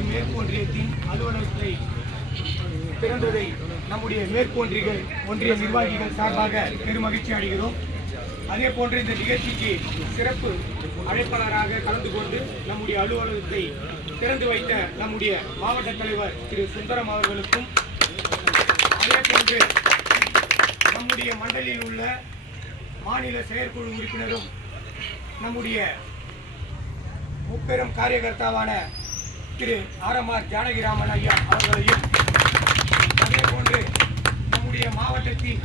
திருவள்ளூர் மேற்கு ஒன்றியத்தின் அலுவலகத்தை திறந்ததை நம்முடைய மேற்கு ஒன்றிய நிர்வாகிகள் சார்பாக பெருமகிழ்ச்சி அடைகிறோம். அதே போன்று இந்த நிகழ்ச்சிக்கு சிறப்பு அழைப்பாளராக கலந்து கொண்டு நம்முடைய அலுவலகத்தை திறந்து வைத்த நம்முடைய மாவட்ட தலைவர் திரு சுந்தரம் அவர்களுக்கும், அதே போன்று நம்முடைய மண்டலில் உள்ள மாநில செயற்குழு உறுப்பினரும் நம்முடைய முப்பெரும் காரியகர்த்தாவான திரு ஆர் ஜானகிராமன் ஐயா அவர்களையும், அதே போன்று நம்முடைய மாவட்டத்தின்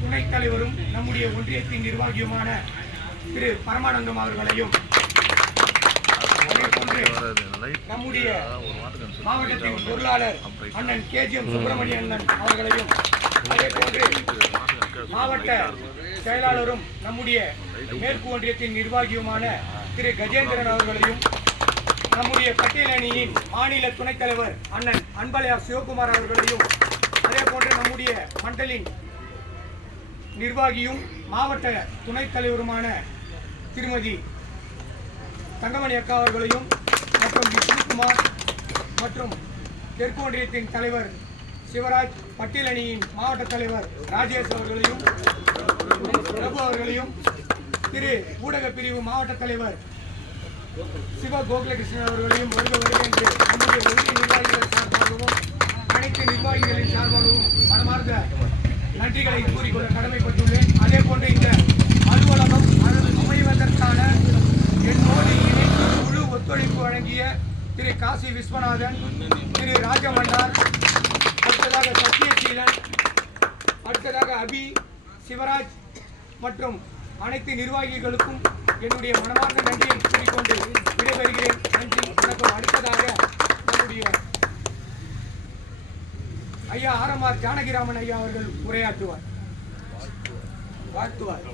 துணைத் தலைவரும் நம்முடைய ஒன்றியத்தின் நிர்வாகியுமான திரு பரமானந்தம் அவர்களையும், அதே போன்று நம்முடைய மாவட்டத்தின் பொருளாளர் அண்ணன் KGM சுப்பிரமணிய அண்ணன் அவர்களையும், அதே போன்று மாவட்ட செயலாளரும் நம்முடைய மேற்கு ஒன்றியத்தின் நிர்வாகியுமான திரு கஜேந்திரன் அவர்களையும், நம்முடைய பட்டியல் அணியின் மாநில துணைத் தலைவர் அண்ணன் அன்பலையா சிவகுமார் அவர்களையும், அதே போன்று நம்முடைய மண்டலின் நிர்வாகியும் மாவட்ட துணைத் தலைவருமான திருமதி தங்கமணி அக்கா அவர்களையும், மற்றும் விஷ்ணுகுமார் மற்றும் தெற்கு ஒன்றியத்தின் தலைவர் சிவராஜ், பட்டியல் அணியின் மாவட்ட தலைவர் ராஜேஷ் அவர்களையும், பிரபு அவர்களையும், திரு ஊடக பிரிவு மாவட்ட தலைவர் சிவ கோகுலகிருஷ்ணன் அவர்களையும் வருக என்று நம்முடைய ஒன்றிய நிர்வாகிகள் சார்பாகவும் அனைத்து நிர்வாகிகளின் சார்பாகவும் மனமார்ந்த நன்றிகளை கூறிக்கொள்ள கடமைப்பட்டுள்ளேன். அதே போன்று இந்த அலுவலகம் அமைவதற்கான என்னோடு இணைந்து முழு ஒத்துழைப்பு வழங்கிய திரு காசி விஸ்வநாதன், திரு ராஜமன்னார், அடுத்ததாக சத்யசீலன், அடுத்ததாக அபி, சிவராஜ் மற்றும் அனைத்து நிர்வாகிகளுக்கும் என்னுடைய மனமார்ந்த நன்றியை கூறிக்கொண்டு விடைபெறுகிறேன். நன்றி, வணக்கம். அடுத்ததாக நம்முடைய ஐயா ஆர் ஜானகிராமன் ஐயா அவர்கள் உரையாற்றுவார், வாழ்த்துவார்.